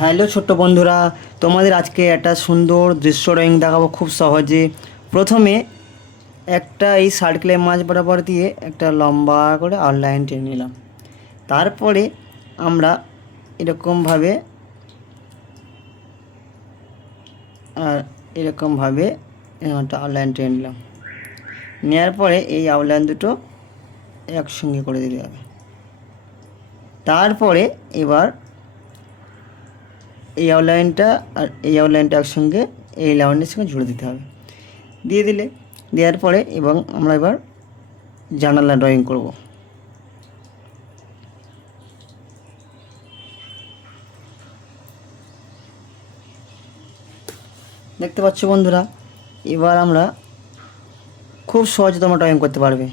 Hello ছোট্ট বন্ধুরা, তোমাদের আজকে একটা সুন্দর দৃশ্য ড্রয়িং দেখাবো খুব সহজে। প্রথমে একটা এই সার্কেলের মাঝ বরাবর দিয়ে একটা লম্বা করে আউটলাইন টেনে নিলাম। তারপরে আমরা এরকমভাবে আর এরকমভাবে একটা আউটলাইন টেনে নিলাম। নেওয়ার পরে এই আউটলাইন দুটো একসঙ্গে করে দিতে হবে। তারপরে এবার এই আউটলাইনটা আর এই আউটলাইনটা একসঙ্গে এই লাইনের সঙ্গে জুড়ে দিতে হবে। দিয়ে দিলে, দেওয়ার পরে এবং আমরা এবার জানালা ড্রয়িং করব। দেখতে পাচ্ছ বন্ধুরা, এবার আমরা খুব সহজে তোমরা ড্রয়িং করতে পারবে।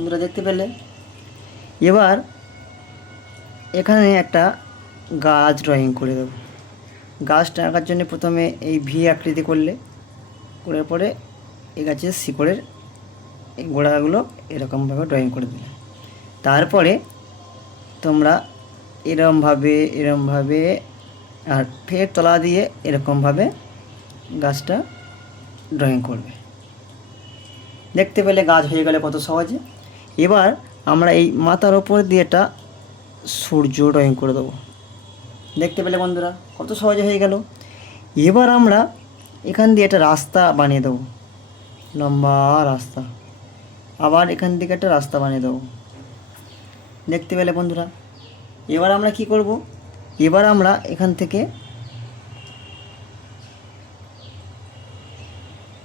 বন্ধুরা দেখতে পেলে, এবার এখানে একটা গাছ ড্রয়িং করে দেবো। গাছটা আঁকার জন্য প্রথমে এই ভি আকৃতি করলে, করার পরে এই গাছের শিকড়ের এই গোড়াগুলো এরকমভাবে ড্রয়িং করে দিলে, তারপরে তোমরা এরমভাবে আর ফের তলা দিয়ে এরকমভাবে গাছটা ড্রয়িং করবে। দেখতে পেলে গাছ হয়ে গেলে কত সহজে। এবার আমরা এই মাথার ওপর দিয়ে একটা সূর্য ড্রয়িং করে দেবো। দেখতে পেলে বন্ধুরা কত সহজে হয়ে গেল। এবার আমরা এখান দিয়ে একটা রাস্তা বানিয়ে দেবো, লম্বা রাস্তা। আবার এখান থেকে একটা রাস্তা বানিয়ে দেবো। দেখতে পেলে বন্ধুরা, এবার আমরা কি করব, এবার আমরা এখান থেকে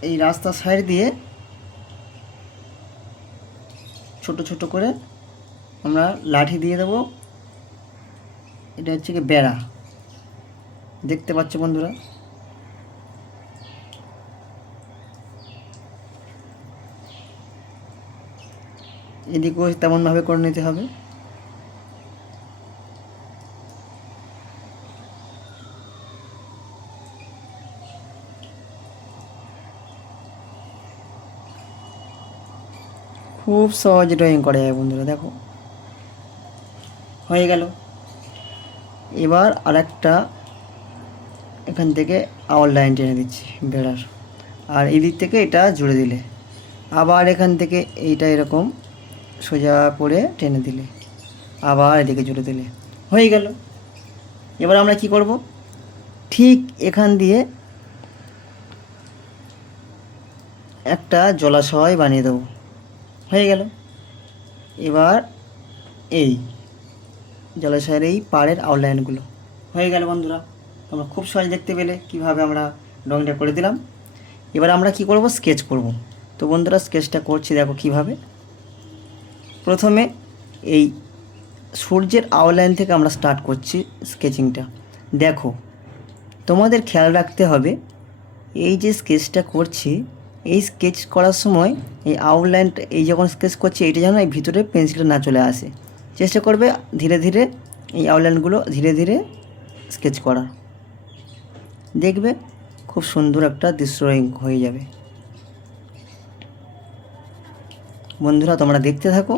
এই রাস্তার সাইড দিয়ে ছোট ছোট করে আমরা লাঠি দিয়ে দেবো। এটা হচ্ছে কি বেড়া। দেখতে পাচ্ছ বন্ধুরা, এদিকেও তেমনভাবে করে নিতে হবে। খুব সহজে ড্রয়িং করা যায় বন্ধুরা, দেখো হয়ে গেল। এবার আরেকটা এখান থেকে আউটলাইন টেনে দিচ্ছি বেড়ার, আর এদিক থেকে এটা জুড়ে দিলে, আবার এখান থেকে এইটা এরকম সোজা করে টেনে দিলে, আবার এদিকে জুড়ে দিলে, হয়ে গেল। এবার আমরা কি করব, ঠিক এখান দিয়ে একটা জলাশয় বানিয়ে দেবো। হয়ে গেল। এবার এই জলাশয়ের এই পাড়ের আউটলাইনগুলো হয়ে গেল বন্ধুরা। তোমরা খুব সহজ দেখতে পেলে কীভাবে আমরা ড্রয়িংটা করে দিলাম। এবার আমরা কি করব, স্কেচ করব। তো বন্ধুরা স্কেচটা করছি, দেখো কিভাবে। প্রথমে এই সূর্যের আউটলাইন থেকে আমরা স্টার্ট করছি স্কেচিংটা। দেখো তোমাদের খেয়াল রাখতে হবে, এই যে স্কেচটা করছি, এই স্কেচ করার সময় এই আউটলাইনটা, এই যখন স্কেচ করছি এইটা যেন এই ভিতরে পেন্সিলটা না চলে আসে। চেষ্টা করবে ধীরে ধীরে এই আউটলাইনগুলো ধীরে ধীরে স্কেচ করা। দেখবে খুব সুন্দর একটা দৃশ্য হয়ে যাবে। বন্ধুরা তোমরা দেখতে থাকো।